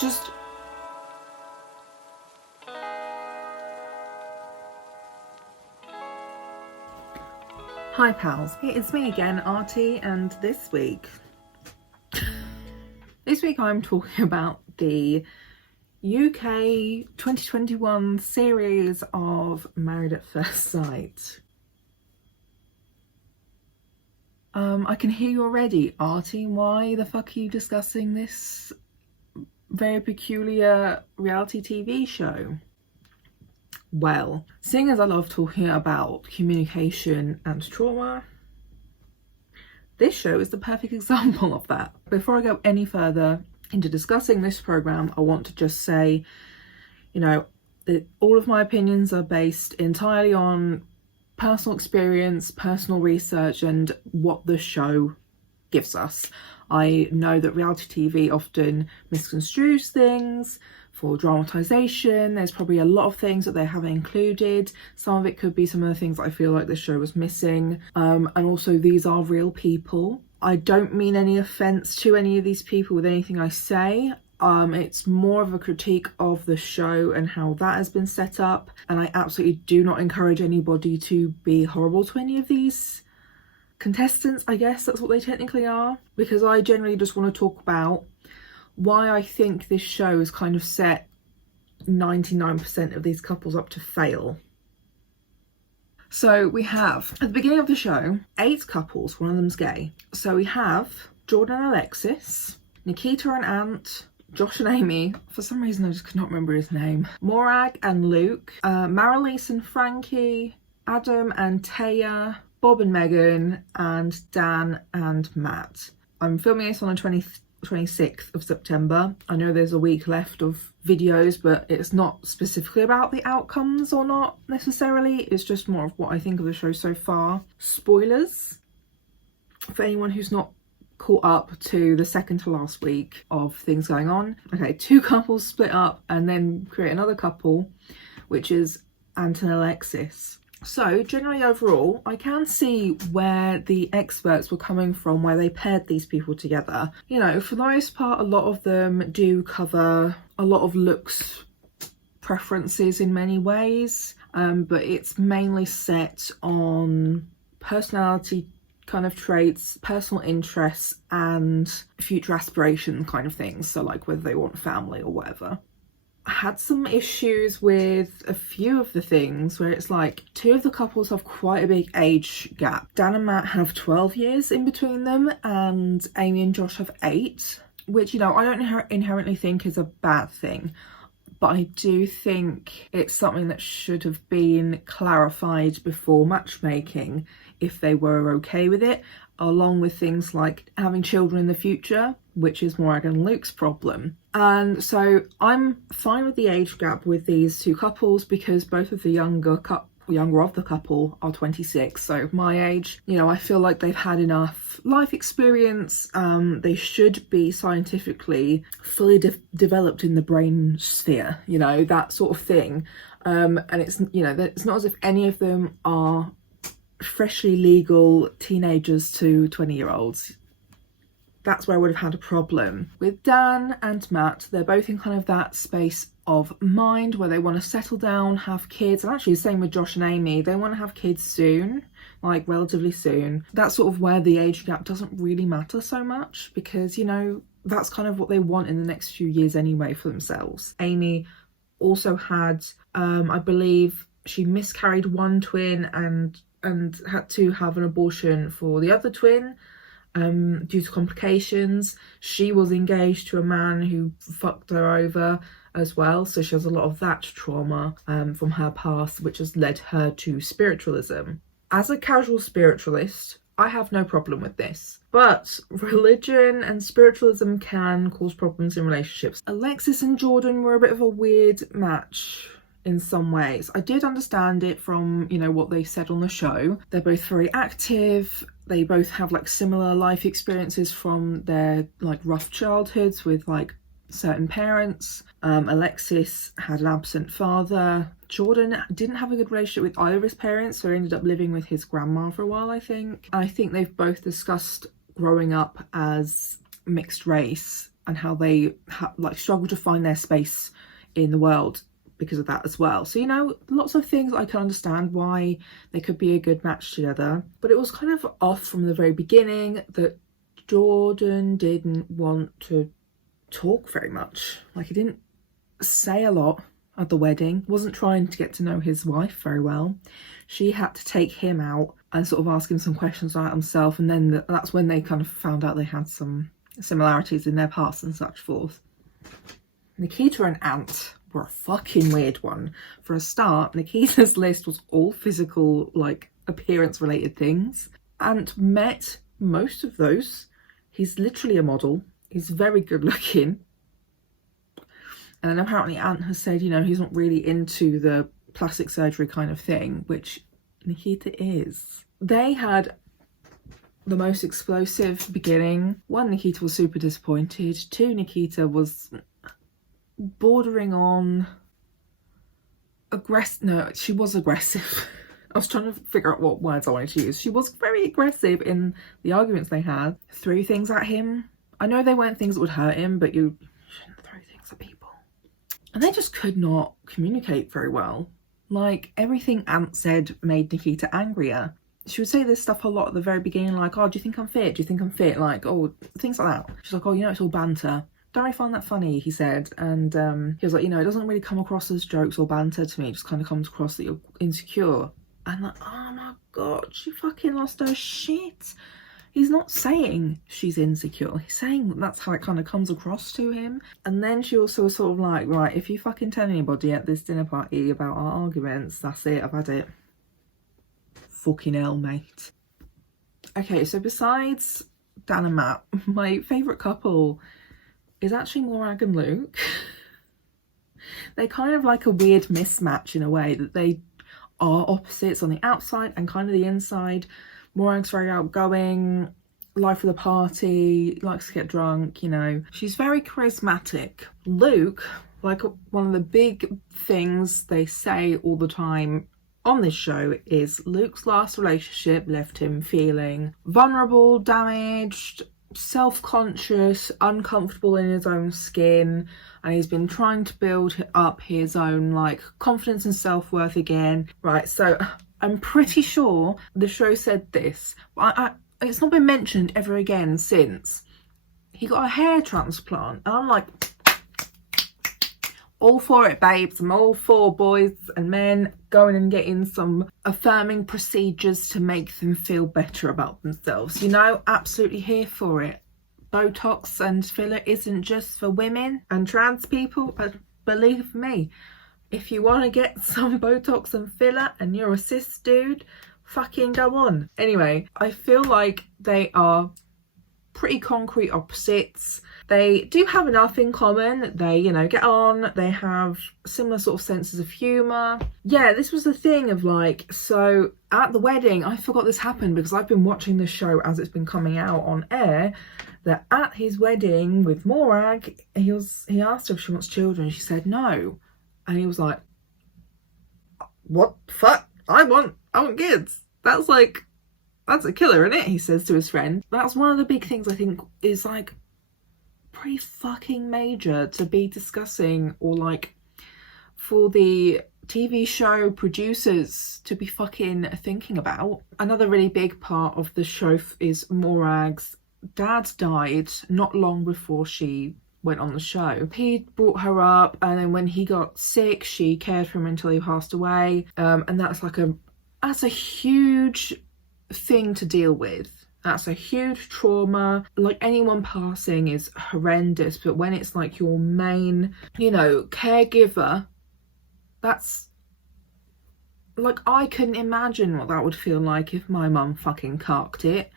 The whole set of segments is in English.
just... Hi pals, it's me again, Artie, and this week I'm talking about the UK 2021 series of Married at First Sight. I can hear you already, Artie. Why the fuck are you discussing this very peculiar reality TV show? Well, seeing as I love talking about communication and trauma, this show is the perfect example of that. Before I go any further into discussing this program, I want to just say, you know, that all of my opinions are based entirely on personal experience, personal research, and what the show gives us. I know that reality TV often misconstrues things for dramatisation. There's probably a lot of things that they haven't included. Some of it could be some of the things that I feel like the show was missing. And also, these are real people. I don't mean any offence to any of these people with anything I say. It's more of a critique of the show and how that has been set up, and I absolutely do not encourage anybody to be horrible to any of these contestants. I guess that's what they technically are, because I generally just want to talk about why I think this show has kind of set 99% of these couples up to fail. So we have, at the beginning of the show, 8 couples, one of them's gay. So we have Jordon and Alexis, Nikita and Ant, Josh and Amy, for some reason I just could not remember his name, Mog and Luke, Marelize and Frankie, Adam and Taya, Bob and Megan, and Dan and Matt. I'm filming this on the 26th of September. I know there's a week left of videos, but it's not specifically about the outcomes or not necessarily. It's just more of what I think of the show so far. Spoilers for anyone who's not caught up to the second to last week of things going on. Okay, 2 couples split up and then create another couple, which is Ant and Alexis. So generally overall, I can see where the experts were coming from, where they paired these people together. You know, for the most part, a lot of them do cover a lot of looks preferences in many ways, but it's mainly set on personality kind of traits, personal interests, and future aspiration kind of things. So like whether they want family or whatever. I had some issues with a few of the things where it's like 2 of the couples have quite a big age gap. Dan and Matt have 12 years in between them, and Amy and Josh have 8, which, you know, I don't inherently think is a bad thing, but I do think it's something that should have been clarified before matchmaking if they were okay with it, along with things like having children in the future, which is Mog and Luke's problem. And so I'm fine with the age gap with these 2 couples because both of the younger of the couple are 26, so my age. You know, I feel like they've had enough life experience. They should be scientifically fully developed in the brain sphere, you know, that sort of thing. And it's, you know, it's not as if any of them are freshly legal teenagers to 20-year-olds. That's where I would have had a problem. With Dan and Matt, they're both in kind of that space of mind where they want to settle down, have kids, and actually the same with Josh and Amy. They want to have kids soon, like relatively soon. That's sort of where the age gap doesn't really matter so much, because, you know, that's kind of what they want in the next few years anyway for themselves. Amy also had, I believe she miscarried one twin and had to have an abortion for the other twin due to complications. She was engaged to a man who fucked her over as well, so she has a lot of that trauma from her past, which has led her to spiritualism. As a casual spiritualist, I have no problem with this, but religion and spiritualism can cause problems in relationships. Alexis and Jordon were a bit of a weird match in some ways. I did understand it from, you know, what they said on the show. They're both very active. They both have like similar life experiences from their like rough childhoods with like certain parents. Alexis had an absent father. Jordon didn't have a good relationship with either of his parents, so he ended up living with his grandma for a while, I think. I think they've both discussed growing up as mixed race and how they like struggle to find their space in the world because of that as well. So, you know, lots of things I can understand why they could be a good match together. But it was kind of off from the very beginning that Jordon didn't want to talk very much. Like, he didn't say a lot at the wedding, wasn't trying to get to know his wife very well. She had to take him out and sort of ask him some questions about himself, and then that's when they kind of found out they had some similarities in their past and such forth. Nikita and Ant were a fucking weird one. For a start, Nikita's list was all physical, like, appearance related things. Ant met most of those. He's literally a model. He's very good looking. And then apparently Ant has said, you know, he's not really into the plastic surgery kind of thing, which Nikita is. They had the most explosive beginning. 1, Nikita was super disappointed. 2, Nikita was bordering on aggressive. No, she was aggressive. I was trying to figure out what words I wanted to use. She was very aggressive in the arguments they had. Threw things at him. I know they weren't things that would hurt him, but you shouldn't throw things at people. And they just could not communicate very well. Like, everything Ant said made Nikita angrier. She would say this stuff a lot at the very beginning, like, oh, do you think I'm fit? Do you think I'm fit? Like, oh, things like that. She's like, oh, you know, it's all banter. Don't really find that funny, he said. And he was like, you know, it doesn't really come across as jokes or banter to me. It just kind of comes across that you're insecure. And like, oh my God, she fucking lost her shit. He's not saying she's insecure. He's saying that's how it kind of comes across to him. And then she also was sort of like, right, if you fucking tell anybody at this dinner party about our arguments, that's it, I've had it. Fucking hell, mate. Okay, so besides Dan and Matt, my favourite couple is actually Mog and Luke. They're kind of like a weird mismatch in a way, that they are opposites on the outside and kind of the inside. Morag's very outgoing, life of the party, likes to get drunk, you know. She's very charismatic. Luke, like, one of the big things they say all the time on this show is Luke's last relationship left him feeling vulnerable, damaged, self-conscious, uncomfortable in his own skin, and he's been trying to build up his own, like, confidence and self-worth again. Right, so I'm pretty sure the show said this, but it's not been mentioned ever again since. He got a hair transplant, and I'm like, all for it, babes. I'm all for boys and men going and getting some affirming procedures to make them feel better about themselves. You know, absolutely here for it. Botox and filler isn't just for women and trans people, but believe me, if you want to get some Botox and filler and you're a cis dude, fucking go on. Anyway, I feel like they are pretty concrete opposites. They do have enough in common. They, you know, get on. They have similar sort of senses of humour. Yeah, this was the thing of, like, so at the wedding, I forgot this happened because I've been watching the show as it's been coming out on air, that at his wedding with Morag, he asked her if she wants children. She said no. And he was like, what the fuck? I want kids. That's a killer, isn't it? He says to his friend. That's one of the big things I think is, like, pretty fucking major to be discussing, or, like, for the TV show producers to be fucking thinking about. Another really big part of the show is Morag's dad died not long before she went on the show. He brought her up, and then when he got sick, she cared for him until he passed away. And that's a huge thing to deal with. That's a huge trauma. Like, anyone passing is horrendous, but when it's like your main, you know, caregiver, that's like, I couldn't imagine what that would feel like if my mum fucking carked it.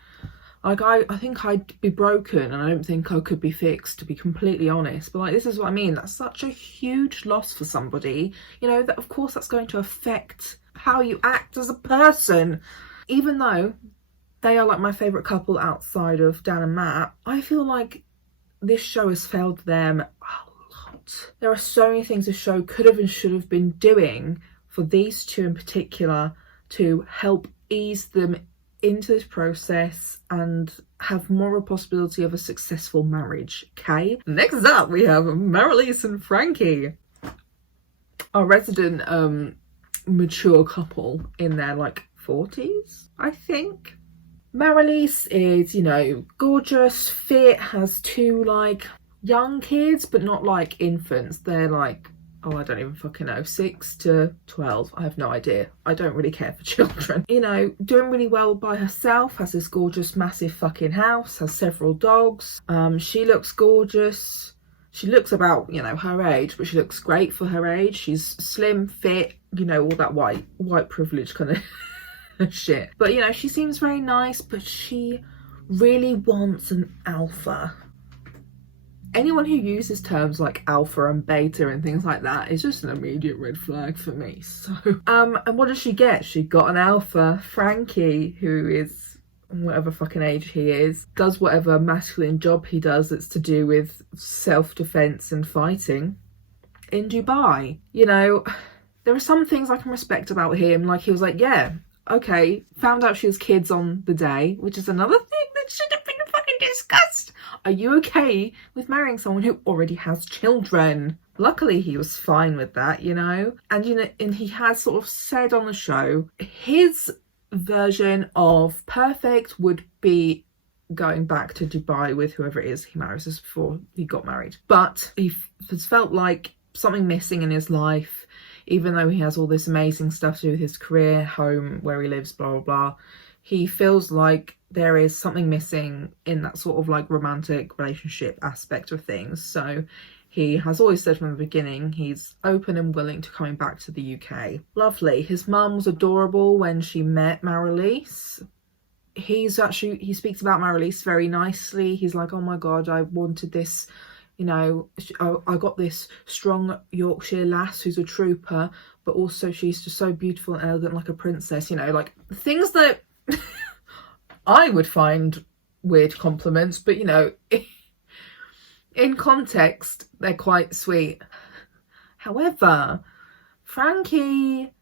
Like, I think I'd be broken, and I don't think I could be fixed, to be completely honest. But, like, this is what I mean. That's such a huge loss for somebody. You know, that of course that's going to affect how you act as a person. Even though they are, like, my favourite couple outside of Dan and Matt, I feel like this show has failed them a lot. There are so many things this show could have and should have been doing for these two in particular to help ease them into this process and have more of a possibility of a successful marriage. Okay. Next up, we have Marelize and Frankie. Our resident mature couple in their like 40s, I think. Marelize is, you know, gorgeous, fit, has 2 like young kids, but not like infants. They're like, oh, I don't even fucking know, 6 to 12. I have no idea. I don't really care for children. You know, doing really well by herself, has this gorgeous, massive fucking house, has several dogs. She looks gorgeous. She looks about, you know, her age, but she looks great for her age. She's slim, fit, you know, all that white privilege kind of shit. But, you know, she seems very nice, but she really wants an alpha. Anyone who uses terms like alpha and beta and things like that is just an immediate red flag for me. So, and what does she get? She got an alpha, Frankie, who is whatever fucking age he is, does whatever masculine job he does that's to do with self-defense and fighting in Dubai. You know, there are some things I can respect about him. Like, he was like, yeah, okay, found out she has kids on the day, which is another thing that should have been fucking discussed. Are you okay with marrying someone who already has children? Luckily, he was fine with that, you know? And, you know, and he has sort of said on the show, his version of perfect would be going back to Dubai with whoever it is he marries. This before he got married. But he has felt like something missing in his life, even though he has all this amazing stuff to do with his career, home, where he lives, blah, blah, blah. He feels like there is something missing in that sort of like romantic relationship aspect of things. So he has always said from the beginning he's open and willing to coming back to the UK. Lovely. His mum was adorable when she met Marelize. He speaks about Marelize very nicely. He's like, oh my God, I wanted this, you know, I got this strong Yorkshire lass who's a trooper, but also she's just so beautiful and elegant like a princess, you know, like things that I would find weird compliments, but you know, in context, they're quite sweet. However, Frankie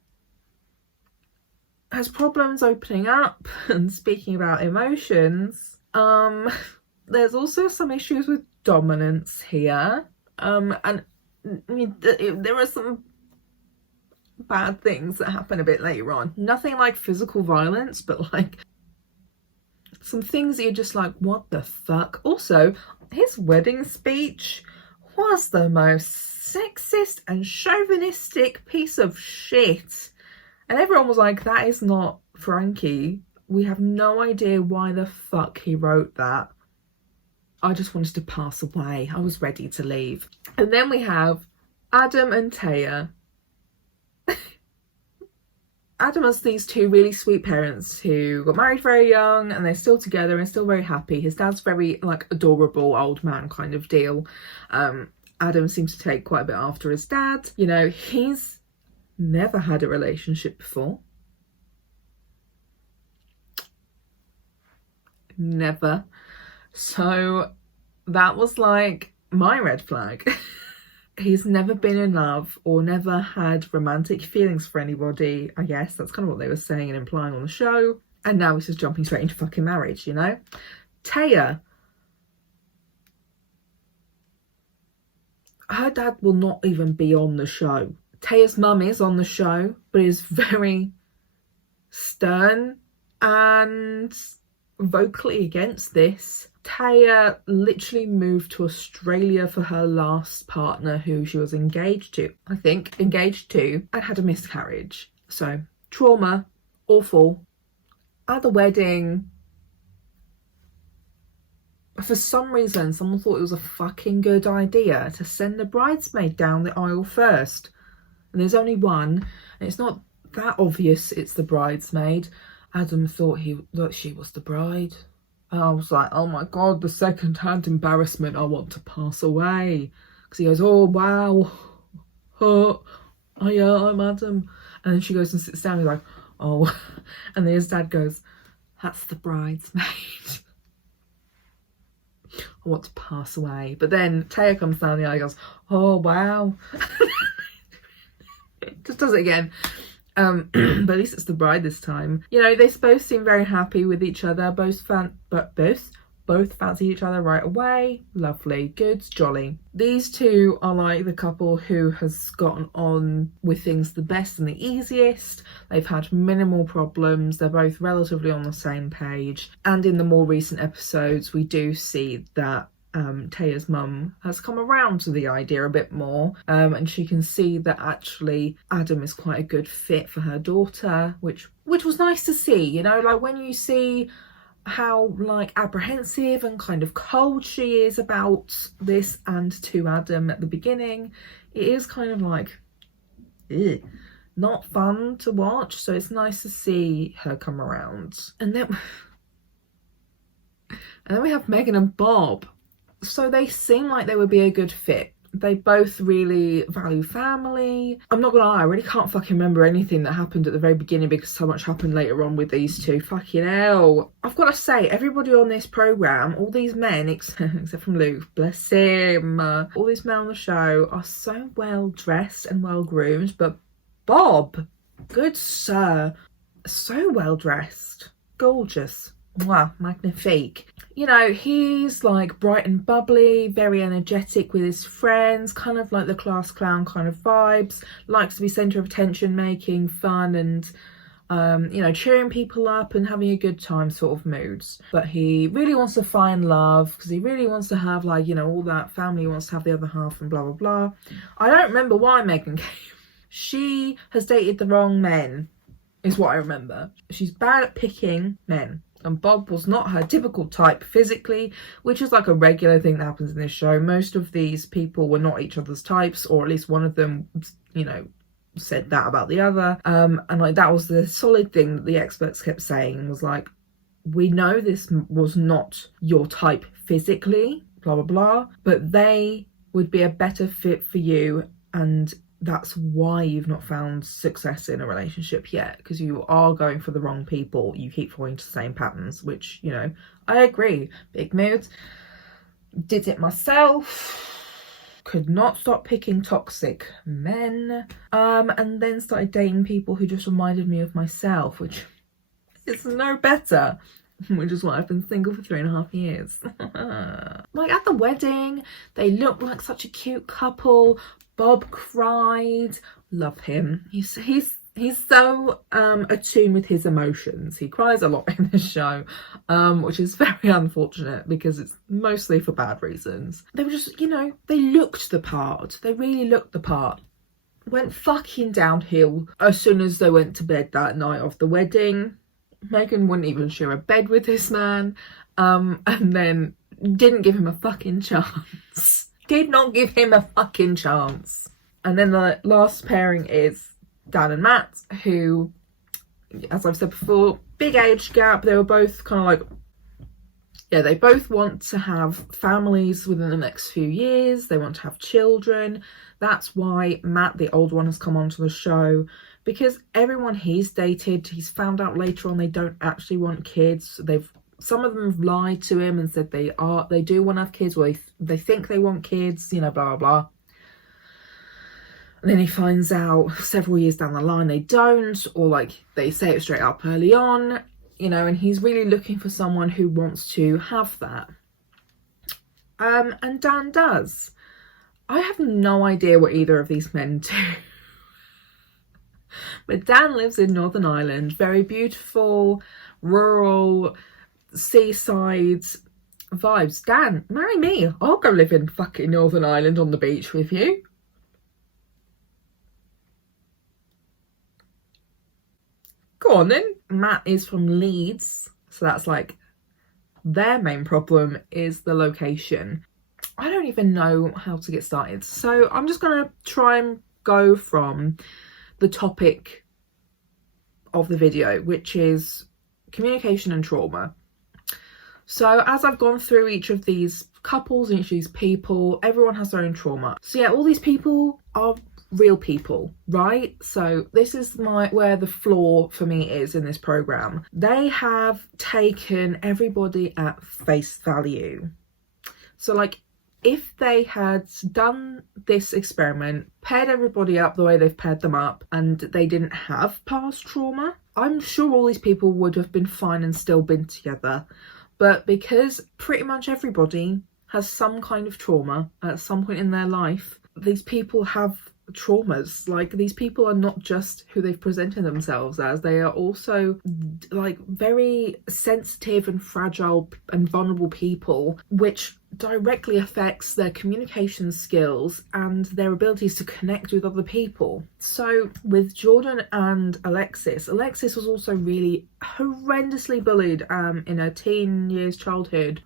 has problems opening up and speaking about emotions. There's also some issues with dominance here. And I mean, there are some bad things that happen a bit later on. Nothing like physical violence, but like some things that you're just like, what the fuck? Also, his wedding speech was the most sexist and chauvinistic piece of shit. And everyone was like, that is not Frankie. We have no idea why the fuck he wrote that. I just wanted to pass away. I was ready to leave. And then we have Adam and Taya. Adam has these 2 really sweet parents who got married very young and they're still together and still very happy. His dad's very like adorable old man kind of deal. Adam seems to take quite a bit after his dad. You know, he's never had a relationship before. Never. So that was like my red flag. He's never been in love or never had romantic feelings for anybody. I guess that's kind of what they were saying and implying on the show. And now he's just jumping straight into fucking marriage, you know? Taya. Her dad will not even be on the show. Taya's mum is on the show, but is very stern and vocally against this. Taya literally moved to Australia for her last partner who she was engaged to, and had a miscarriage. So, trauma, awful. At the wedding, for some reason, someone thought it was a fucking good idea to send the bridesmaid down the aisle first. And there's only one, and it's not that obvious it's the bridesmaid. Adam thought that she was the bride. And I was like, oh my God, the second-hand embarrassment. I want to pass away. Because he goes, oh, wow. Oh, yeah, I'm Adam. And then she goes and sits down. He's like, oh. And then his dad goes, that's the bridesmaid. I want to pass away. But then Taya comes down the aisle and goes, oh, wow. Just does it again. But at least it's the bride this time. You know, they both seem very happy with each other. Both both fancy each other right away. Lovely, good, jolly. These two are like the couple who has gotten on with things the best and the easiest. They've had minimal problems. They're both relatively on the same page. And in the more recent episodes, we do see that Taya's mum has come around to the idea a bit more, and she can see that actually Adam is quite a good fit for her daughter, which was nice to see, you know, like when you see how like apprehensive and kind of cold she is about this and to Adam at the beginning, it is kind of like not fun to watch. So it's nice to see her come around. And then we have Megan and Bob. So they seem like they would be a good fit. They both really value family. I'm not gonna lie, I really can't fucking remember anything that happened at the very beginning because so much happened later on with these two. Fucking hell. I've got to say, everybody on this programme, all these men, except from Luke, bless him, all these men on the show are so well dressed and well groomed, but Bob, good sir, so well dressed, gorgeous. Wow, magnifique. You know, he's like bright and bubbly, very energetic with his friends, kind of like the class clown kind of vibes, likes to be centre of attention, making fun and, you know, cheering people up and having a good time sort of moods. But he really wants to find love because he really wants to have, like, you know, all that family, he wants to have the other half and blah, blah, blah. I don't remember why Megan came. She has dated the wrong men, is what I remember. She's bad at picking men. And Bob was not her typical type physically, which is like a regular thing that happens in this show. Most of these people were not each other's types, or at least one of them, you know, said that about the other. And like that was the solid thing that the experts kept saying, was like, we know this was not your type physically, blah, blah, blah, but they would be a better fit for you, and that's why you've not found success in a relationship yet, because you are going for the wrong people. You keep falling into the same patterns, which, you know, I agree. Big mood. Did it myself. Could not stop picking toxic men. And then started dating people who just reminded me of myself, which is no better. Which is why I've been single for 3.5 years. Like at the wedding, they looked like such a cute couple. Bob cried. Love him. He's so attuned with his emotions. He cries a lot in this show, which is very unfortunate because it's mostly for bad reasons. They were just, you know, they looked the part. They really looked the part. Went fucking downhill as soon as they went to bed that night of the wedding. Megan wouldn't even share a bed with this man, and then didn't give him a fucking chance. Did not give him a fucking chance. And then the last pairing is Dan and Matt, who, as I've said before, big age gap. They were both kind of like, yeah, they both want to have families within the next few years. They want to have children. That's why Matt, the old one, has come onto the show, because everyone he's dated, he's found out later on they don't actually want kids. Some of them have lied to him and said they do want to have kids, or they think they want kids, you know, blah, blah, blah. And then he finds out several years down the line they don't, or like they say it straight up early on, you know, and he's really looking for someone who wants to have that. And Dan does. I have no idea what either of these men do. But Dan lives in Northern Ireland, very beautiful, rural, seaside vibes. Dan, marry me. I'll go live in fucking Northern Ireland on the beach with you. Go on then. Matt is from Leeds, so that's like their main problem is the location. I don't even know how to get started, so I'm just gonna try and go from the topic of the video, which is communication and trauma. So as I've gone through each of these couples, each of these people, everyone has their own trauma. So yeah, all these people are real people, right? So this is where the flaw for me is in this program. They have taken everybody at face value. So like, if they had done this experiment, paired everybody up the way they've paired them up, and they didn't have past trauma, I'm sure all these people would have been fine and still been together. But because pretty much everybody has some kind of trauma at some point in their life, these people have traumas. Like, these people are not just who they've presented themselves as, they are also like very sensitive and fragile and vulnerable people, which directly affects their communication skills and their abilities to connect with other people. So with Jordon and Alexis was also really horrendously bullied in her teen years childhood.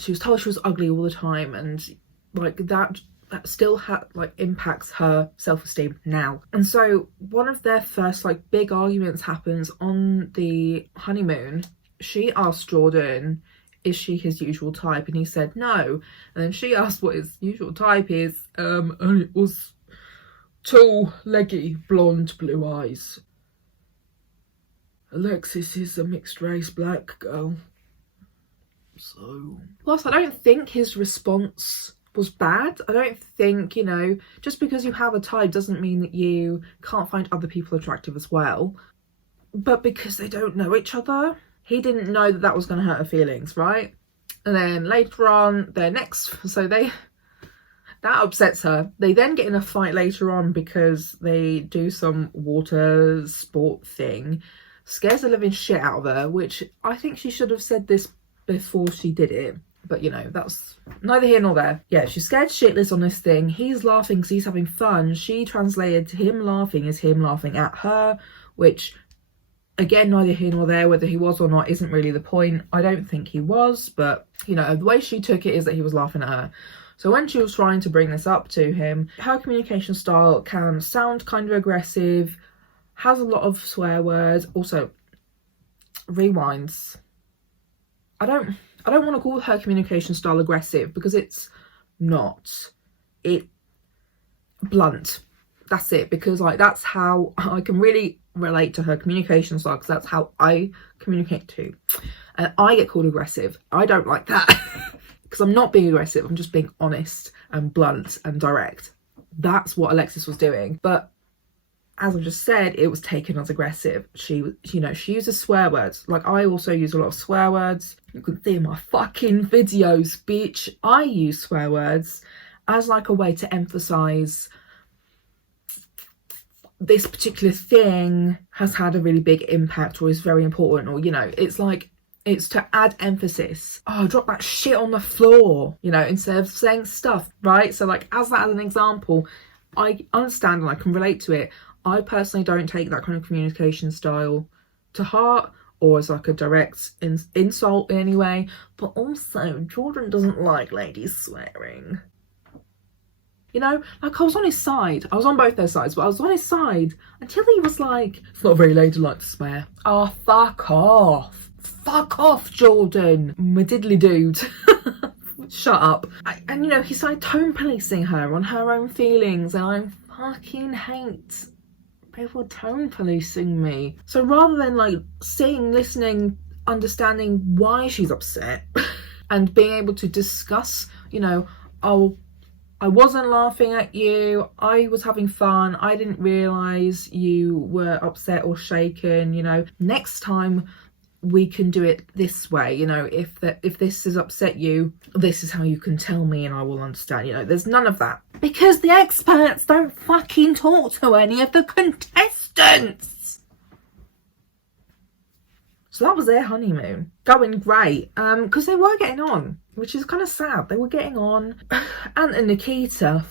She was told she was ugly all the time, and like that still impacts her self-esteem now. And so one of their first like big arguments happens on the honeymoon. She asked Jordon, is she his usual type? And he said no. And then she asked what his usual type is, and it was tall, leggy, blonde, blue eyes. Alexis is a mixed race black girl. So plus, I don't think his response was bad. I don't think, you know, just because you have a type doesn't mean that you can't find other people attractive as well. But because they don't know each other, he didn't know that that was going to hurt her feelings, right? And then later on, that upsets her. They then get in a fight later on because they do some water sport thing. Scares the living shit out of her, which I think she should have said this before she did it. But, you know, that's neither here nor there. Yeah, she's scared shitless on this thing. He's laughing because he's having fun. She translated him laughing as him laughing at her, which, again, neither here nor there. Whether he was or not isn't really the point. I don't think he was, but, you know, the way she took it is that he was laughing at her. So when she was trying to bring this up to him, her communication style can sound kind of aggressive, has a lot of swear words, also rewinds. I don't want to call her communication style aggressive because it's not. It blunt. That's it, because like that's how I can really relate to her communication style, because that's how I communicate too. And I get called aggressive. I don't like that because I'm not being aggressive. I'm just being honest and blunt and direct. That's what Alexis was doing. But as I just said, it was taken as aggressive. She, you know, she uses swear words. Like, I also use a lot of swear words. You can see in my fucking videos, bitch. I use swear words as like a way to emphasize this particular thing has had a really big impact or is very important, or, you know, it's like, it's to add emphasis. Oh, drop that shit on the floor, you know, instead of saying stuff, right? So like, as an example, I understand and I can relate to it. I personally don't take that kind of communication style to heart or as like a direct insult in any way. But also, Jordon doesn't like ladies swearing. You know, like, I was on his side. I was on both their sides, but I was on his side until he was like, it's not very ladylike to swear. Oh, fuck off. Fuck off, Jordon. My diddly dude. Shut up. And, you know, he started tone policing her on her own feelings, and I fucking hate people tone policing me. So rather than like seeing, listening, understanding why she's upset and being able to discuss, you know, oh, I wasn't laughing at you, I was having fun, I didn't realise you were upset or shaken, you know, next time we can do it this way, you know, if this has upset you, this is how you can tell me and I will understand, you know. There's none of that. Because the experts don't fucking talk to any of the contestants. So that was their honeymoon. Going great. Because they were getting on, which is kind of sad. They were getting on. Ant and Nikita,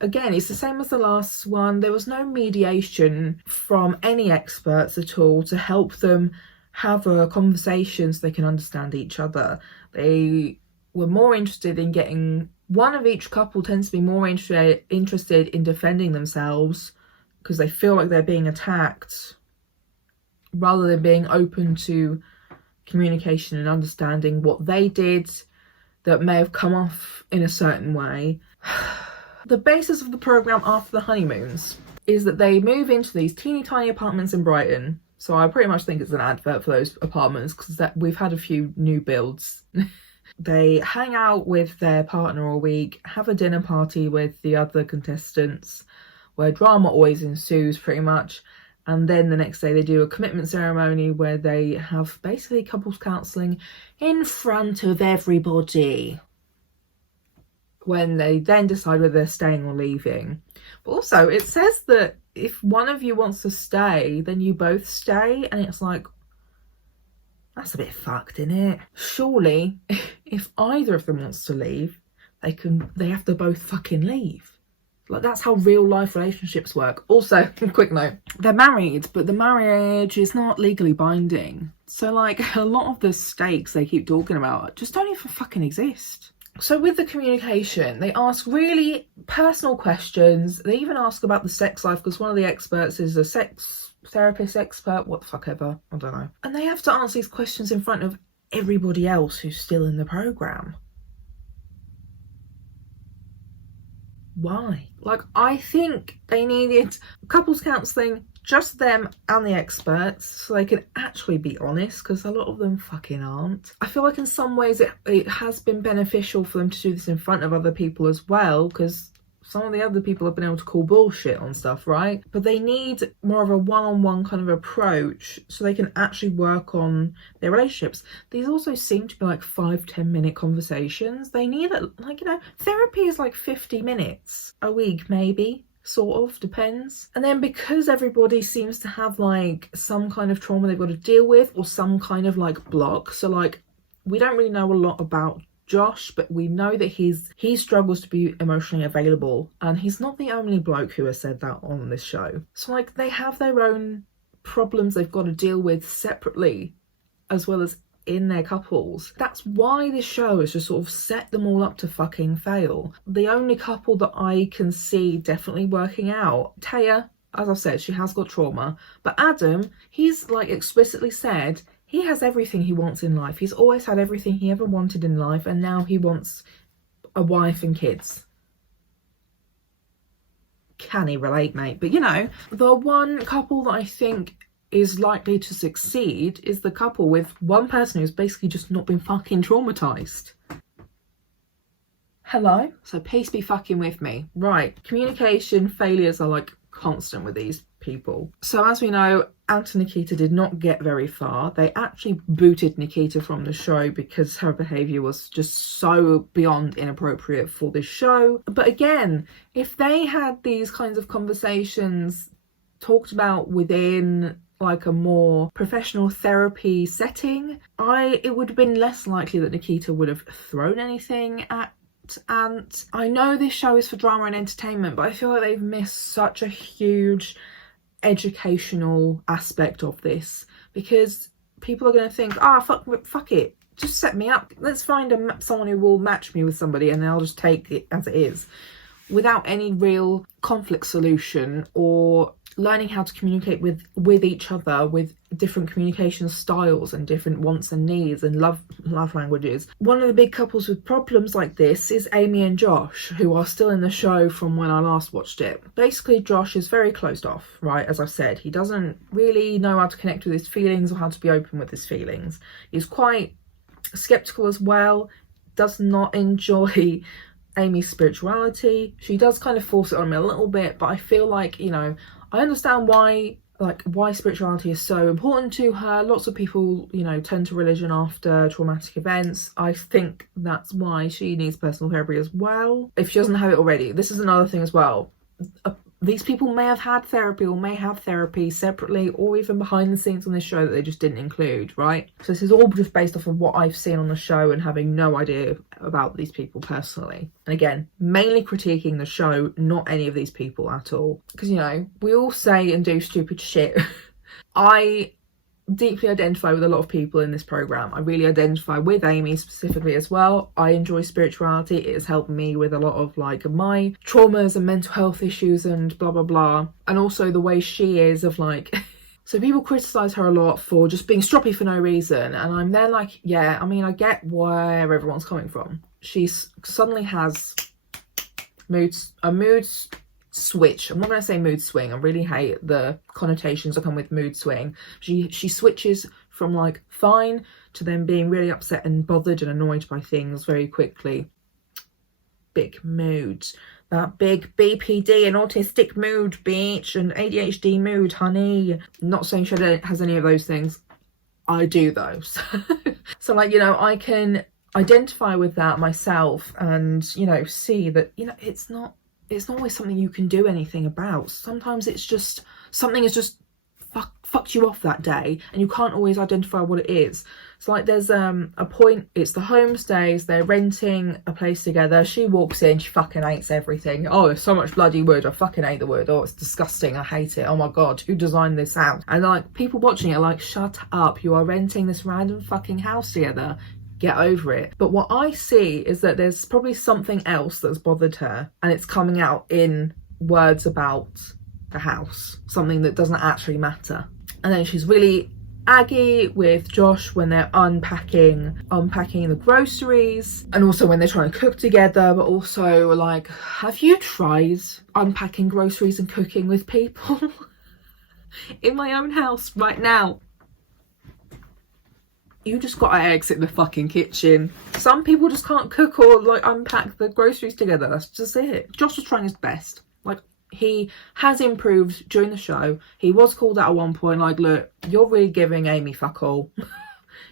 again, it's the same as the last one. There was no mediation from any experts at all to help them have a conversation so they can understand each other. They were more interested in getting, one of each couple tends to be more interested in defending themselves because they feel like they're being attacked, rather than being open to communication and understanding what they did that may have come off in a certain way. The basis of the programme after the honeymoons is that they move into these teeny tiny apartments in Brighton. So I pretty much think it's an advert for those apartments because we've had a few new builds. They hang out with their partner all week, have a dinner party with the other contestants where drama always ensues pretty much. And then the next day they do a commitment ceremony where they have basically couples counselling in front of everybody, when they then decide whether they're staying or leaving. But also it says that if one of you wants to stay, then you both stay, and it's like, that's a bit fucked, isn't it? Surely if either of them wants to leave, they have to both fucking leave. Like, that's how real life relationships work. Also, quick note, they're married, but the marriage is not legally binding. So like, a lot of the stakes they keep talking about just don't even fucking exist. So with the communication, they ask really personal questions. They even ask about the sex life, because one of the experts is a sex therapist expert, what the fuck ever, I don't know. And they have to answer these questions in front of everybody else who's still in the programme. Why? Like, I think they needed couples counselling, just them and the experts, so they can actually be honest, because a lot of them fucking aren't. I feel like in some ways it has been beneficial for them to do this in front of other people as well, because some of the other people have been able to call bullshit on stuff, right? But they need more of a one-on-one kind of approach so they can actually work on their relationships. These also seem to be like 5-10 minute conversations. They need it, like, you know, therapy is like 50 minutes a week, maybe, sort of, depends. And then because everybody seems to have like some kind of trauma they've got to deal with, or some kind of like block. So like, we don't really know a lot about Josh, but we know that he struggles to be emotionally available, and he's not the only bloke who has said that on this show. So like, they have their own problems they've got to deal with separately, as well as in their couples. That's why this show has just sort of set them all up to fucking fail. The only couple that I can see definitely working out, Taya, as I've said, she has got trauma, but Adam, he's like explicitly said he has everything he wants in life. He's always had everything he ever wanted in life, and now he wants a wife and kids. Can he relate, mate? But you know, the one couple that I think is likely to succeed is the couple with one person who's basically just not been fucking traumatized. Hello? So please be fucking with me. Right, communication failures are like constant with these people. So as we know, Ant and Nikita did not get very far. They actually booted Nikita from the show because her behaviour was just so beyond inappropriate for this show. But again, if they had these kinds of conversations talked about within like a more professional therapy setting, it would have been less likely that Nikita would have thrown anything at Ant. I know this show is for drama and entertainment, but I feel like they've missed such a huge educational aspect of this, because people are going to think, fuck it, just set me up, let's find someone who will match me with somebody, and then I'll just take it as it is, without any real conflict solution or learning how to communicate with each other, with different communication styles and different wants and needs and love languages. One of the big couples with problems like this is Amy and Josh, who are still in the show from when I last watched it. Basically, Josh is very closed off, right? As I said, he doesn't really know how to connect with his feelings or how to be open with his feelings. He's quite skeptical as well, does not enjoy Amy's spirituality. She does kind of force it on me a little bit, but I feel like, you know, I understand why spirituality is so important to her. Lots of people, you know, turn to religion after traumatic events. I think that's why she needs personal therapy as well, if she doesn't have it already. This is another thing as well. These people may have had therapy or may have therapy separately or even behind the scenes on this show that they just didn't include, right? So this is all just based off of what I've seen on the show and having no idea about these people personally. And again, mainly critiquing the show, not any of these people at all. Because, you know, we all say and do stupid shit. I deeply identify with a lot of people in this program. I really identify with Amy specifically as well. I enjoy spirituality. It has helped me with a lot of like my traumas and mental health issues and blah blah blah, and also the way she is of like so people criticize her a lot for just being stroppy for no reason, and I'm there like, yeah, I mean, I get where everyone's coming from. She suddenly has a mood switch. I'm not going to say mood swing. I really hate the connotations that come with mood swing. She switches from like fine to then being really upset and bothered and annoyed by things very quickly. Big moods. That big BPD and autistic mood, bitch, and ADHD mood, honey. Not saying she has any of those things. I do though. So like, you know, I can identify with that myself and, you know, see that, you know, it's not always something you can do anything about. Sometimes it's just something is just fucked you off that day and you can't always identify what it is. So like there's a point, it's the homestays, they're renting a place together, she walks in, she fucking hates everything. Oh, there's so much bloody wood, I fucking hate the wood. Oh, it's disgusting, I hate it. Oh my god, who designed this house? And like people watching it are like, shut up, you are renting this random fucking house together, get over it. But what I see is that there's probably something else that's bothered her and it's coming out in words about the house, something that doesn't actually matter. And then she's really aggy with Josh when they're unpacking the groceries, and also when they're trying to cook together, but also like, have you tried unpacking groceries and cooking with people? In my own house right now, you just gotta exit the fucking kitchen. Some people just can't cook or like unpack the groceries together. That's just it. Josh was trying his best. Like, he has improved during the show. He was called out at one point, like, look, you're really giving Amy fuck all.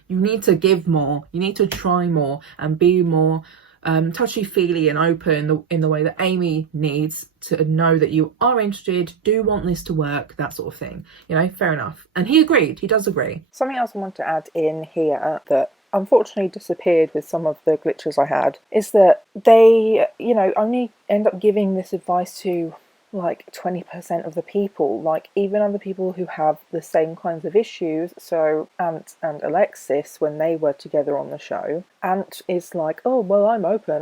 You need to give more. You need to try more and be more touchy-feely and open in the way that Amy needs to know that you are interested, do want this to work, that sort of thing. You know, fair enough. And he agreed. He does agree. Something else I want to add in here that unfortunately disappeared with some of the glitches I had is that they, you know, only end up giving this advice to like 20% of the people, like even other people who have the same kinds of issues. So Ant and Alexis, when they were together on the show, Ant is like, oh well, I'm open,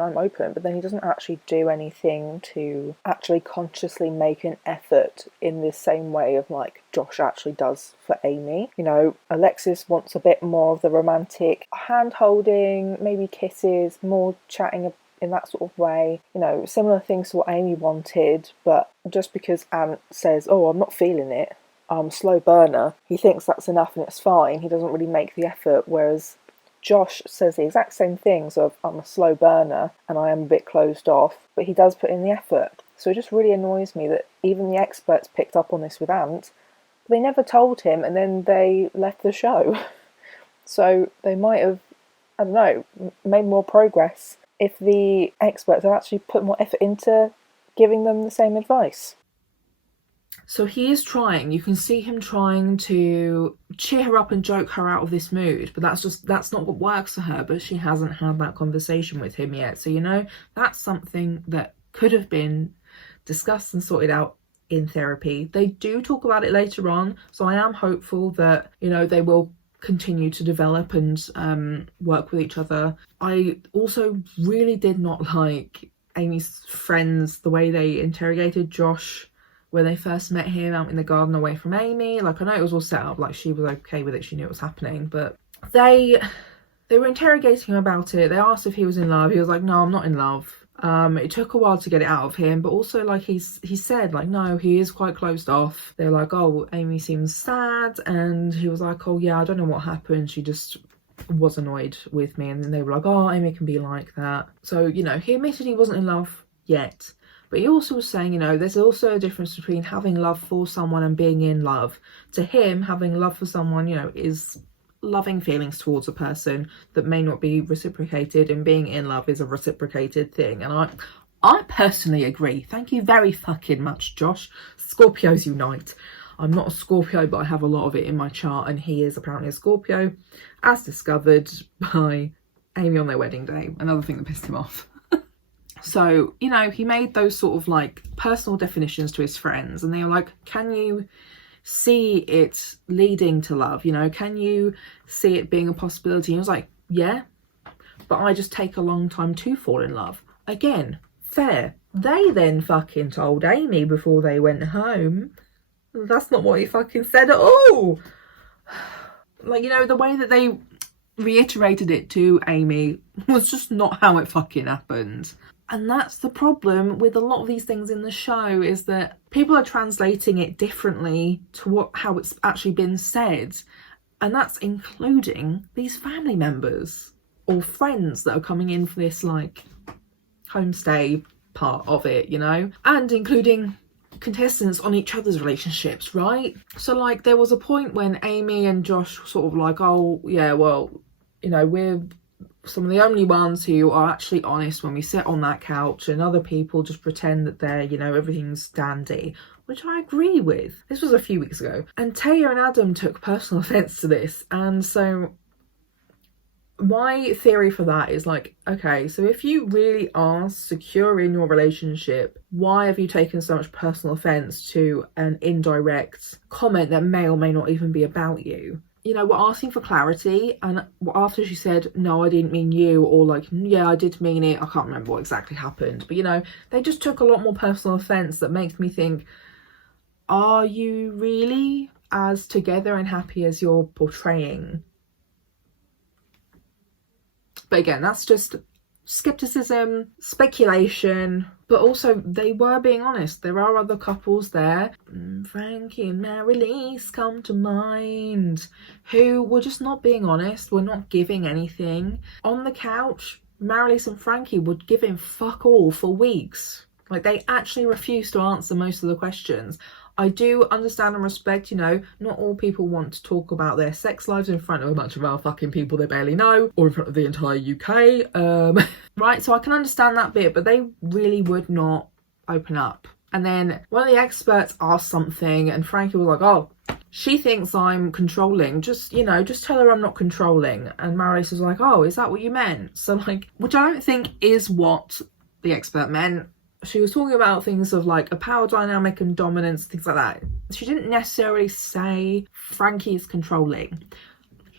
but then he doesn't actually do anything to actually consciously make an effort in this same way of like Josh actually does for Amy. You know, Alexis wants a bit more of the romantic hand holding, maybe kisses, more chatting in that sort of way, you know, similar things to what Amy wanted, but just because Ant says, oh, I'm not feeling it, slow burner, he thinks that's enough and it's fine. He doesn't really make the effort, whereas Josh says the exact same things of, I'm a slow burner and I am a bit closed off, but he does put in the effort. So it just really annoys me that even the experts picked up on this with Ant, but they never told him and then they left the show. So they might have, I don't know, made more progress if the experts have actually put more effort into giving them the same advice. So he is trying, you can see him trying to cheer her up and joke her out of this mood, but that's not what works for her, but she hasn't had that conversation with him yet. So, you know, that's something that could have been discussed and sorted out in therapy. They do talk about it later on, so I am hopeful that, you know, they will continue to develop and work with each other. I also really did not like Amy's friends, the way they interrogated Josh when they first met him out in the garden away from Amy. Like, I know it was all set up, like she was okay with it, she knew it was happening, but they were interrogating him about it. They asked if he was in love. He was like, no, I'm not in love. It took a while to get it out of him, but also like he said like, no, he is quite closed off. They're like, oh, Amy seems sad, and he was like, oh yeah, I don't know what happened, she just was annoyed with me. And then they were like, oh, Amy can be like that. So, you know, he admitted he wasn't in love yet, but he also was saying, you know, there's also a difference between having love for someone and being in love. To him, having love for someone, you know, is loving feelings towards a person that may not be reciprocated, and being in love is a reciprocated thing. And I personally agree. Thank you very fucking much, Josh. Scorpios unite. I'm not a Scorpio, but I have a lot of it in my chart, and he is apparently a Scorpio, as discovered by Amy on their wedding day. Another thing that pissed him off. So, you know, he made those sort of like personal definitions to his friends, and they were like, can you see it leading to love? You know, can you see it being a possibility? And he was like, yeah, but I just take a long time to fall in love. Again, fair. They then fucking told Amy before they went home. That's not what he fucking said at all. Like, you know, the way that they reiterated it to Amy was just not how it fucking happened. And that's the problem with a lot of these things in the show, is that people are translating it differently to how it's actually been said. And that's including these family members or friends that are coming in for this like homestay part of it, you know, and including contestants on each other's relationships, right? So like there was a point when Amy and Josh were sort of like, oh yeah, well, you know, we're some of the only ones who are actually honest when we sit on that couch, and other people just pretend that they're, you know, everything's dandy, which I agree with. This was a few weeks ago, and Taya and Adam took personal offence to this. And so my theory for that is like, okay, so if you really are secure in your relationship, why have you taken so much personal offence to an indirect comment that may or may not even be about you? You know, we're asking for clarity, and after she said, no, I didn't mean you, or like, yeah, I did mean it, I can't remember what exactly happened, but you know, they just took a lot more personal offence. That makes me think, are you really as together and happy as you're portraying? But again, that's just skepticism, speculation, but also they were being honest. There are other couples there, Frankie and Marelize come to mind, who were just not being honest, were not giving anything. On the couch, Marelize and Frankie would give him fuck all for weeks. Like, they actually refused to answer most of the questions. I do understand and respect, you know, not all people want to talk about their sex lives in front of a bunch of our fucking people they barely know, or in front of the entire UK. Right, so I can understand that bit, but they really would not open up. And then one of the experts asked something, and Frankie was like, oh, she thinks I'm controlling. Just, you know, just tell her I'm not controlling. And Marelize was like, oh, is that what you meant? So, like, which I don't think is what the expert meant. She was talking about things of like a power dynamic and dominance, things like that. She didn't necessarily say Frankie is controlling.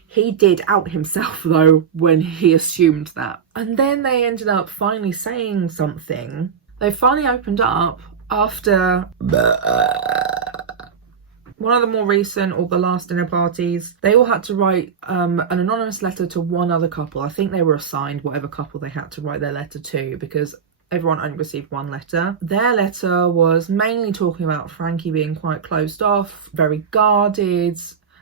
He did out himself though when he assumed that. And then they ended up finally saying something. They finally opened up after one of the more recent or the last dinner parties. They all had to write an anonymous letter to one other couple. I think they were assigned whatever couple they had to write their letter to, because everyone only received one letter. Their letter was mainly talking about Frankie being quite closed off, very guarded,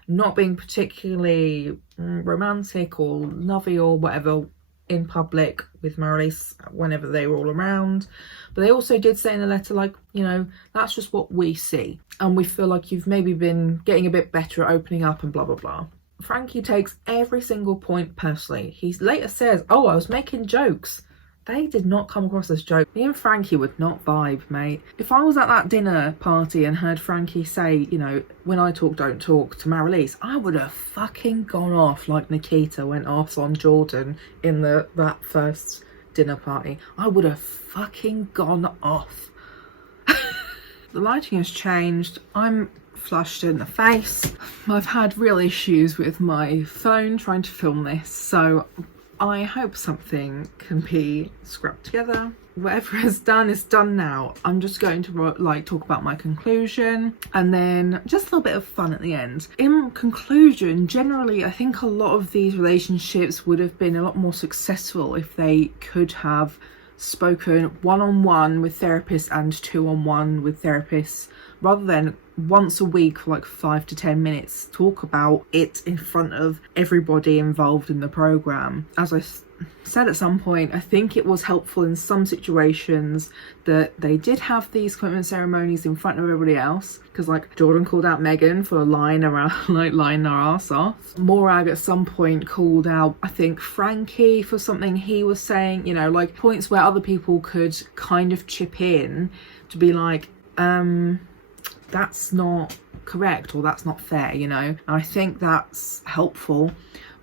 not being particularly romantic or lovey or whatever in public with Marelize whenever they were all around. But they also did say in the letter, like, you know, that's just what we see, and we feel like you've maybe been getting a bit better at opening up and blah blah blah. Frankie takes every single point personally. He later says, oh, I was making jokes. They did not come across as jokes. Me and Frankie would not vibe, mate. If I was at that dinner party and heard Frankie say, you know, when I talk, don't talk to Marelize, I would have fucking gone off like Nikita went off on Jordon in that first dinner party. I would have fucking gone off. The lighting has changed. I'm flushed in the face. I've had real issues with my phone trying to film this, so I hope something can be scrapped together. Whatever is done now. I'm just going to like talk about my conclusion and then just a little bit of fun at the end. In conclusion, generally I think a lot of these relationships would have been a lot more successful if they could have spoken one-on-one with therapists and two-on-one with therapists, rather than once a week for like 5 to 10 minutes talk about it in front of everybody involved in the program. As I said at some point, I think it was helpful in some situations that they did have these commitment ceremonies in front of everybody else, because like Jordon called out Megan for lying around, like lying her ass off. Morag at some point called out, I think, Frankie for something he was saying, you know, like points where other people could kind of chip in to be like, that's not correct or that's not fair, you know. And I think that's helpful,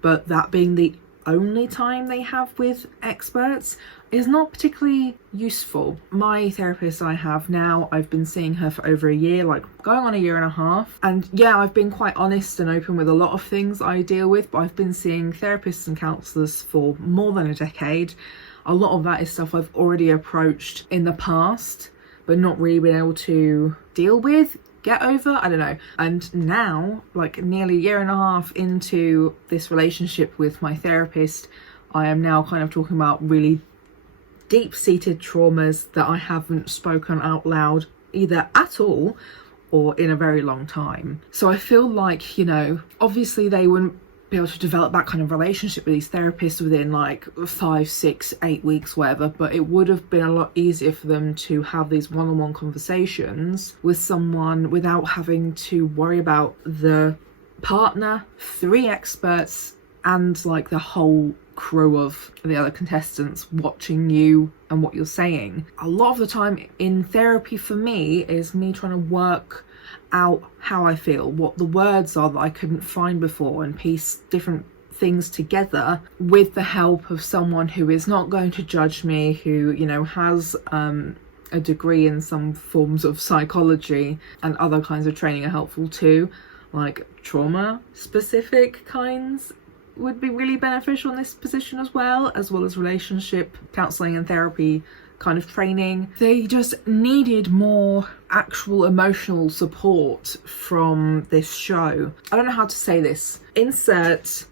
but that being the only time they have with experts is not particularly useful. My therapist I have now, I've been seeing her for over a year, like going on a year and a half, and yeah, I've been quite honest and open with a lot of things I deal with, but I've been seeing therapists and counsellors for more than a decade. A lot of that is stuff I've already approached in the past but not really been able to deal with, get over, I don't know. And now, like nearly a year and a half into this relationship with my therapist, I am now kind of talking about really deep-seated traumas that I haven't spoken out loud either at all or in a very long time. So I feel like, you know, obviously they wouldn't be able to develop that kind of relationship with these therapists within like 5, 6, 8 weeks, whatever, but it would have been a lot easier for them to have these one-on-one conversations with someone without having to worry about the partner, 3 experts, and like the whole crew of the other contestants watching you and what you're saying. A lot of the time in therapy for me is me trying to work out how I feel, what the words are that I couldn't find before, and piece different things together with the help of someone who is not going to judge me, who, you know, has a degree in some forms of psychology, and other kinds of training are helpful too, like trauma specific kinds would be really beneficial in this position as well as relationship counselling and therapy kind of training. They just needed more actual emotional support from this show. I don't know how to say this. Insert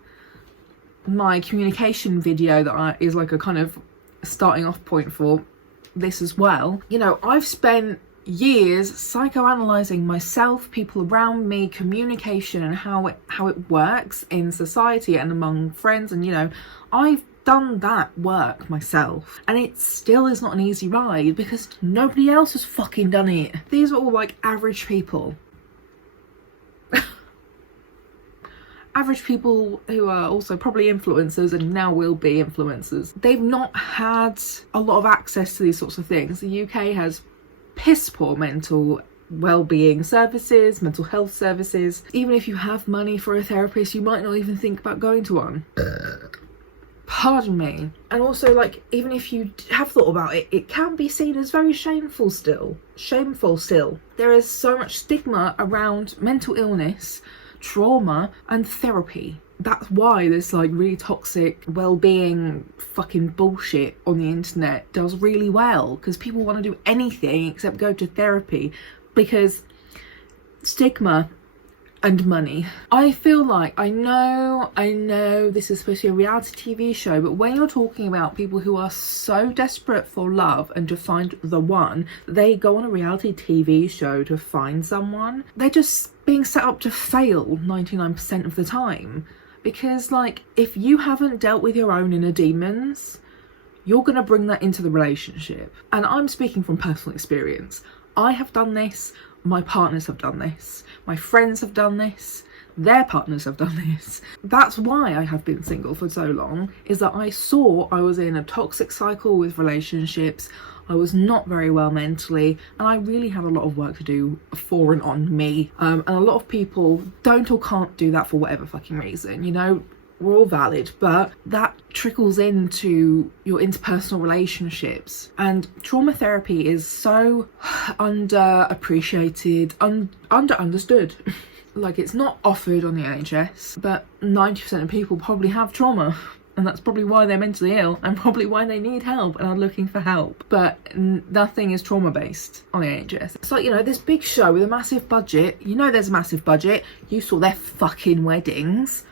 my communication video that is like a kind of starting off point for this as well. You know, I've spent years psychoanalyzing myself, people around me, communication, and how it works in society and among friends, and you know, I've done that work myself, and it still is not an easy ride because nobody else has fucking done it. These are all like average people. Average people who are also probably influencers and now will be influencers. They've not had a lot of access to these sorts of things. The UK has piss poor mental well-being services, mental health services. Even if you have money for a therapist, you might not even think about going to one. Pardon me. And also, like, even if you have thought about it, it can be seen as very shameful still. There is so much stigma around mental illness, trauma, and therapy. That's why this like really toxic well-being fucking bullshit on the internet does really well, because people want to do anything except go to therapy because stigma and money. I feel like, I know this is supposed to be a reality TV show, but when you're talking about people who are so desperate for love and to find the one, they go on a reality TV show to find someone. They're just being set up to fail 99% of the time. Because, like, if you haven't dealt with your own inner demons, you're going to bring that into the relationship. And I'm speaking from personal experience. I have done this, my partners have done this, my friends have done this, their partners have done this. That's why I have been single for so long, is that I saw I was in a toxic cycle with relationships. I was not very well mentally, and I really had a lot of work to do for and on me. And a lot of people don't or can't do that for whatever fucking reason, you know, we're all valid, but that trickles into your interpersonal relationships. And trauma therapy is so underappreciated, understood. Like, it's not offered on the NHS, but 90% of people probably have trauma. And that's probably why they're mentally ill, and probably why they need help and are looking for help. But nothing is trauma-based on the NHS. It's like, you know, this big show with a massive budget. You know there's a massive budget. You saw their fucking weddings.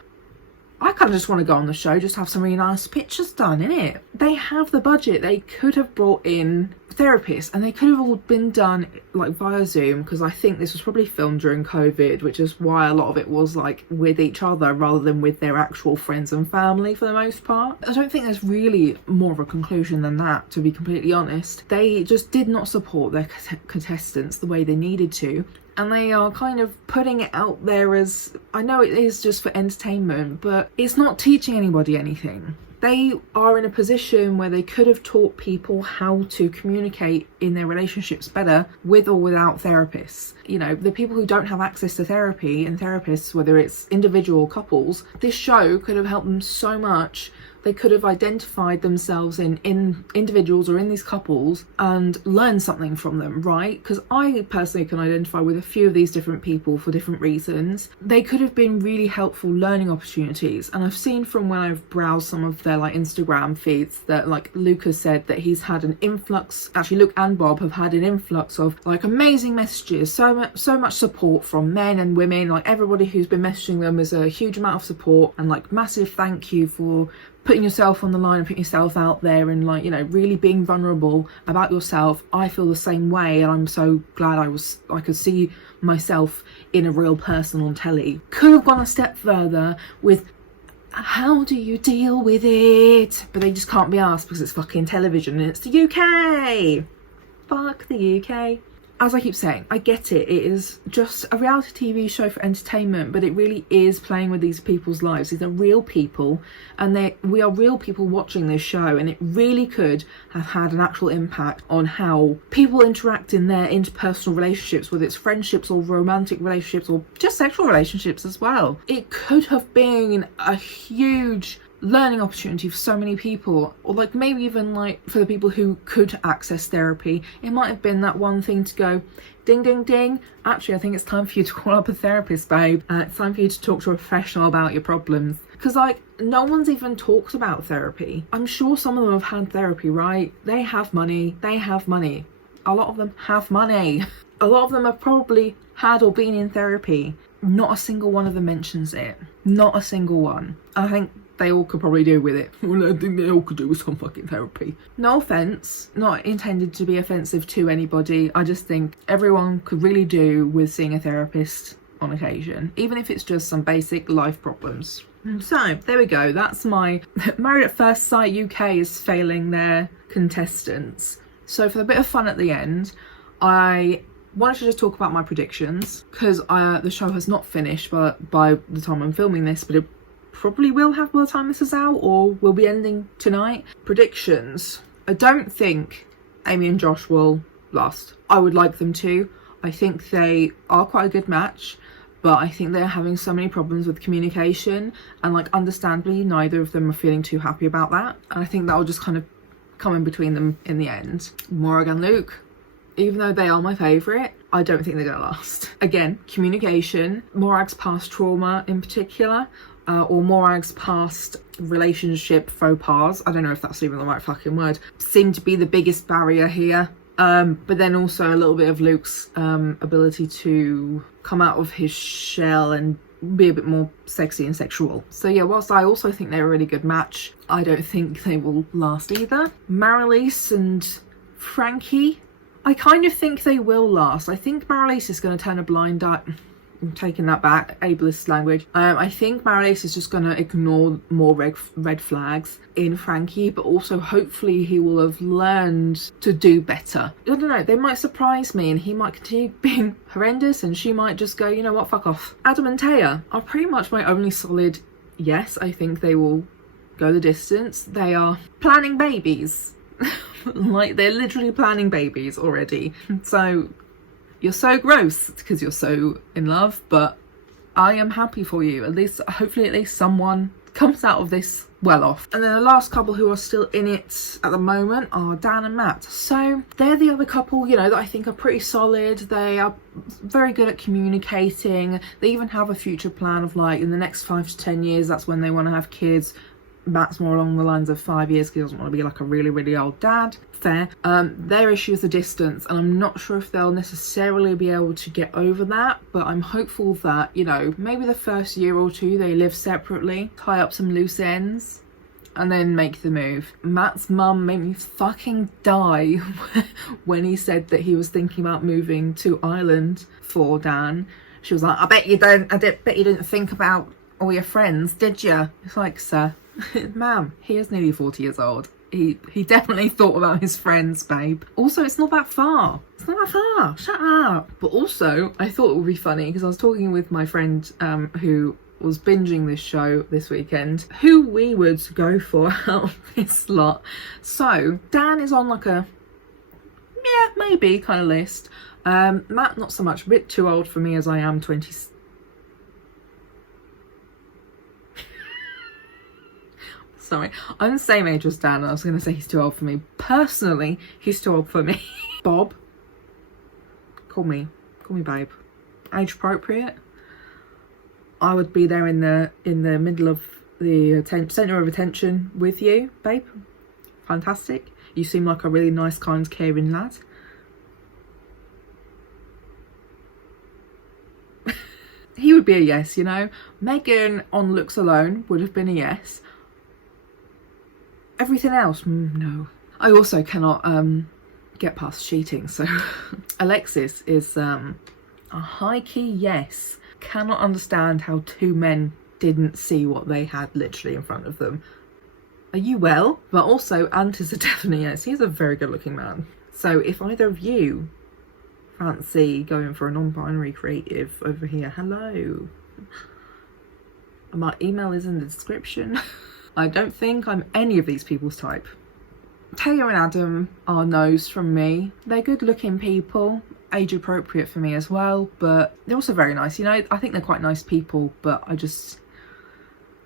I kind of just want to go on the show, just have some really nice pictures done, innit? They have the budget. They could have brought in therapists, and they could have all been done like via Zoom, because I think this was probably filmed during COVID, which is why a lot of it was like with each other rather than with their actual friends and family for the most part. I don't think there's really more of a conclusion than that, to be completely honest. They just did not support their contestants the way they needed to. And they are kind of putting it out there as, I know it is just for entertainment, but it's not teaching anybody anything. They are in a position where they could have taught people how to communicate in their relationships better with or without therapists. You know, the people who don't have access to therapy and therapists, whether it's individual or couples, this show could have helped them so much. They could have identified themselves in individuals or in these couples and learned something from them, right? Because I personally can identify with a few of these different people for different reasons. They could have been really helpful learning opportunities. And I've seen from when I've browsed some of their like Instagram feeds that like Luke has said that he's had an influx, actually Luke and Bob have had an influx of like amazing messages, so much support from men and women. Like everybody who's been messaging them is a huge amount of support, and like massive thank you for putting yourself on the line and putting yourself out there and like, you know, really being vulnerable about yourself. I feel the same way, and I'm so glad I could see myself in a real person on telly. Could have gone a step further with how do you deal with it? But they just can't be asked because it's fucking television and it's the UK. Fuck the UK. As I keep saying, I get it. It is just a reality TV show for entertainment, but it really is playing with these people's lives. These are real people, and we are real people watching this show, and it really could have had an actual impact on how people interact in their interpersonal relationships, whether it's friendships or romantic relationships or just sexual relationships as well. It could have been a huge learning opportunity for so many people, or like maybe even like for the people who could access therapy. It might have been that one thing to go ding ding ding, actually I think it's time for you to call up a therapist, babe. It's time for you to talk to a professional about your problems, because like no one's even talked about therapy. I'm sure some of them have had therapy, right? They have money, a lot of them have money. A lot of them have probably had or been in therapy. Not a single one of them mentions it. Not a single one. I think they all could probably do with it. Well, I think they all could do with some fucking therapy. No offence, not intended to be offensive to anybody. I just think everyone could really do with seeing a therapist on occasion, even if it's just some basic life problems. So there we go. That's my Married at First Sight UK is failing their contestants. So for the bit of fun at the end, I wanted to just talk about my predictions, because the show has not finished by the time I'm filming this, but it probably will have by the time this is out, or will be ending tonight. Predictions. I don't think Amy and Josh will last. I would like them to. I think they are quite a good match, but I think they're having so many problems with communication, and like understandably neither of them are feeling too happy about that, and I think that will just kind of come in between them in the end. Mog and Luke, even though they are my favourite, I don't think they're going to last. Again, communication, Morag's past trauma in particular, or Morag's past relationship faux pas, I don't know if that's even the right fucking word, seem to be the biggest barrier here. But then also a little bit of Luke's ability to come out of his shell and be a bit more sexy and sexual. So yeah, whilst I also think they're a really good match, I don't think they will last either. Marelize and Frankie, I kind of think they will last. I think Marelize is going to turn a blind eye. I'm taking that back, ableist language. I think Marelize is just going to ignore more red flags in Frankie, but also hopefully he will have learned to do better. I don't know, they might surprise me and he might continue being horrendous and she might just go, you know what, fuck off. Adam and Taya are pretty much my only solid yes. I think they will go the distance. They are planning babies. Like, they're literally planning babies already. So you're so gross because you're so in love, but I am happy for you. At least, hopefully at least someone comes out of this well off. And then the last couple who are still in it at the moment are Dan and Matt. So they're the other couple, you know, that I think are pretty solid. They are very good at communicating. They even have a future plan of like in the next 5 to 10 years, that's when they want to have kids. Matt's more along the lines of 5 years because he doesn't want to be like a really, really old dad. Fair. Their issue is the distance, and I'm not sure if they'll necessarily be able to get over that, but I'm hopeful that, you know, maybe the first year or two they live separately, tie up some loose ends, and then make the move. Matt's mum made me fucking die when he said that he was thinking about moving to Ireland for Dan. She was like, I bet you didn't think about all your friends, did you? It's like, sir, ma'am, he is nearly 40 years old. He definitely thought about his friends, babe. Also, it's not that far. It's not that far. Shut up. But also, I thought it would be funny because I was talking with my friend who was binging this show this weekend, who we would go for out of this lot. So, Dan is on like a, yeah, maybe kind of list. Matt, not so much. A bit too old for me as I am 20. Sorry, I'm the same age as Dan, and I was going to say he's too old for me. Personally, he's too old for me. Bob, call me babe. Age appropriate. I would be there in the middle of the centre of attention with you, babe. Fantastic. You seem like a really nice, kind, caring lad. He would be a yes, you know. Megan on looks alone would have been a yes. Everything else, no. I also cannot get past cheating, so Alexis is a high-key yes. Cannot understand how two men didn't see what they had literally in front of them. Are you well? But also, Ant is a definite yes. He's a very good looking man. So if either of you fancy going for a non-binary creative over here, hello. My email is in the description. I don't think I'm any of these people's type. Taya and Adam are no's from me. They're good looking people, age appropriate for me as well, but they're also very nice. You know, I think they're quite nice people, but I just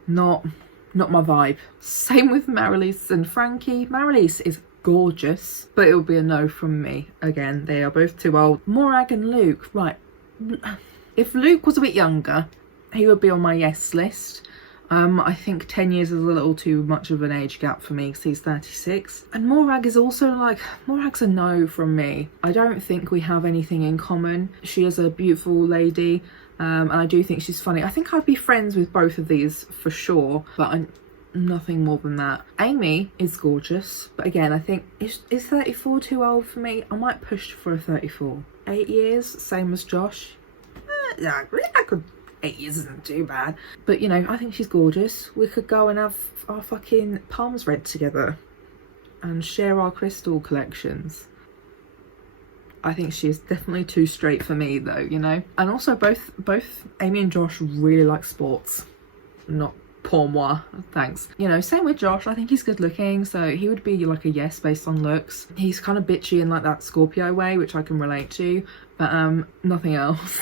not my vibe. Same with Marelize and Frankie. Marelize is gorgeous, but it would be a no from me. Again, they are both too old. Mog and Luke, right. If Luke was a bit younger, he would be on my yes list. I think 10 years is a little too much of an age gap for me because he's 36. And Morag is also like, Morag's a no from me. I don't think we have anything in common. She is a beautiful lady, and I do think she's funny. I think I'd be friends with both of these for sure, but nothing more than that. Amy is gorgeous, but again, I think, is 34 too old for me? I might push for a 34. 8 years, same as Josh. Yeah, I could. 8 years isn't too bad, but you know, I think she's gorgeous. We could go and have our fucking palms read together and share our crystal collections. I think she is definitely too straight for me though, you know. And also both Amy and Josh really like sports, not pour moi, thanks. You know, same with Josh. I think he's good looking, so he would be like a yes based on looks. He's kind of bitchy in like that Scorpio way, which I can relate to, but nothing else.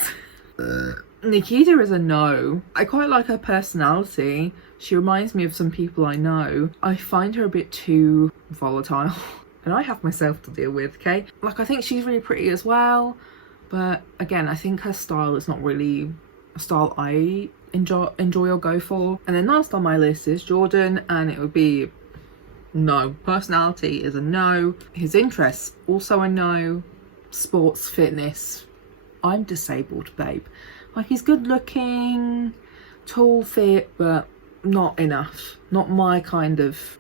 Nikita is a no. I quite like her personality. She reminds me of some people I know. I find her a bit too volatile. And I have myself to deal with, okay? Like, I think she's really pretty as well. But again, I think her style is not really a style I enjoy or go for. And then last on my list is Jordon, and it would be no. Personality is a no. His interests, also a no. Sports, fitness. I'm disabled, babe. Like, he's good looking, tall, fit, but not enough. Not my kind of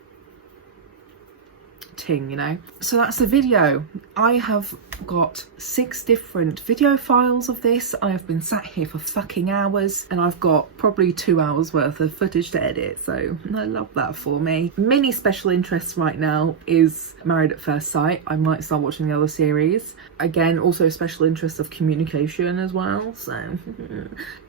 ting, you know. So that's the video. I have got 6 different video files of this. I have been sat here for fucking hours, and I've got probably 2 hours worth of footage to edit, so I love that for me. Mini special interest right now is Married at First Sight. I might start watching the other series. Again, also special interest of communication as well, so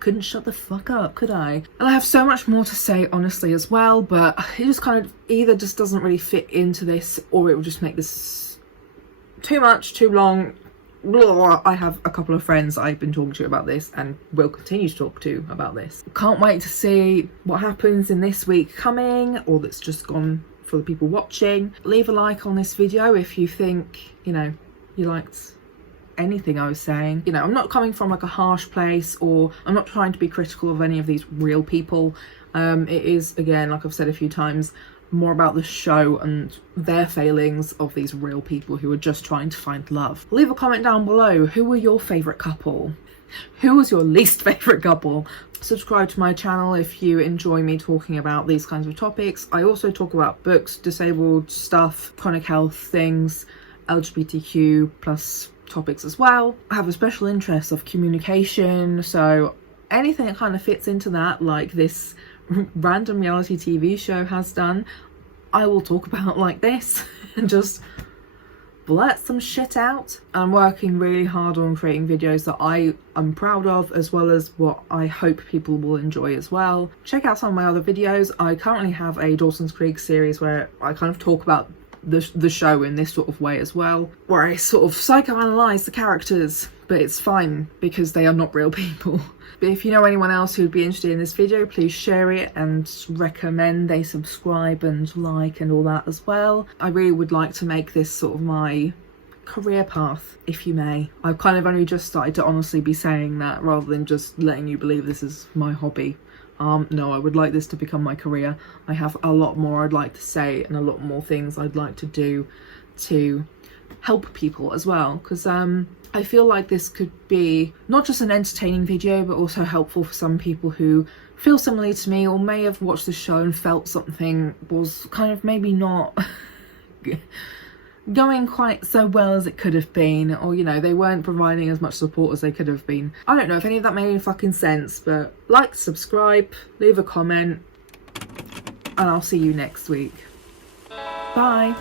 couldn't shut the fuck up, could I? And I have so much more to say honestly as well, but it just kind of either just doesn't really fit into this, or it will just make this too much, too long. Blah. I have a couple of friends I've been talking to about this and will continue to talk to about this. Can't wait to see what happens in this week coming, or that's just gone for the people watching. Leave a like on this video if you think, you know, you liked anything I was saying. You know, I'm not coming from like a harsh place, or I'm not trying to be critical of any of these real people. It is, again, like I've said a few times, more about the show and their failings of these real people who are just trying to find love. Leave a comment down below. Who were your favourite couple? Who was your least favourite couple? Subscribe to my channel if you enjoy me talking about these kinds of topics. I also talk about books, disabled stuff, chronic health things, LGBTQ plus topics as well. I have a special interest of communication, so anything that kind of fits into that, like this random reality TV show has done, I will talk about like this and just blurt some shit out. I'm working really hard on creating videos that I am proud of, as well as what I hope people will enjoy as well. Check out some of my other videos. I currently have a Dawson's Creek series where I kind of talk about the show in this sort of way as well, where I sort of psychoanalyze the characters, but it's fine because they are not real people. But if you know anyone else who'd be interested in this video, please share it and recommend they subscribe and like and all that as well. I really would like to make this sort of my career path, if you may. I've kind of only just started to honestly be saying that, rather than just letting you believe this is my hobby. No, I would like this to become my career. I have a lot more I'd like to say and a lot more things I'd like to do to help people as well, because I feel like this could be not just an entertaining video, but also helpful for some people who feel similarly to me, or may have watched the show and felt something was kind of maybe not going quite so well as it could have been, or you know, they weren't providing as much support as they could have been. I don't know if any of that made any fucking sense, but like, subscribe, leave a comment, and I'll see you next week. Bye.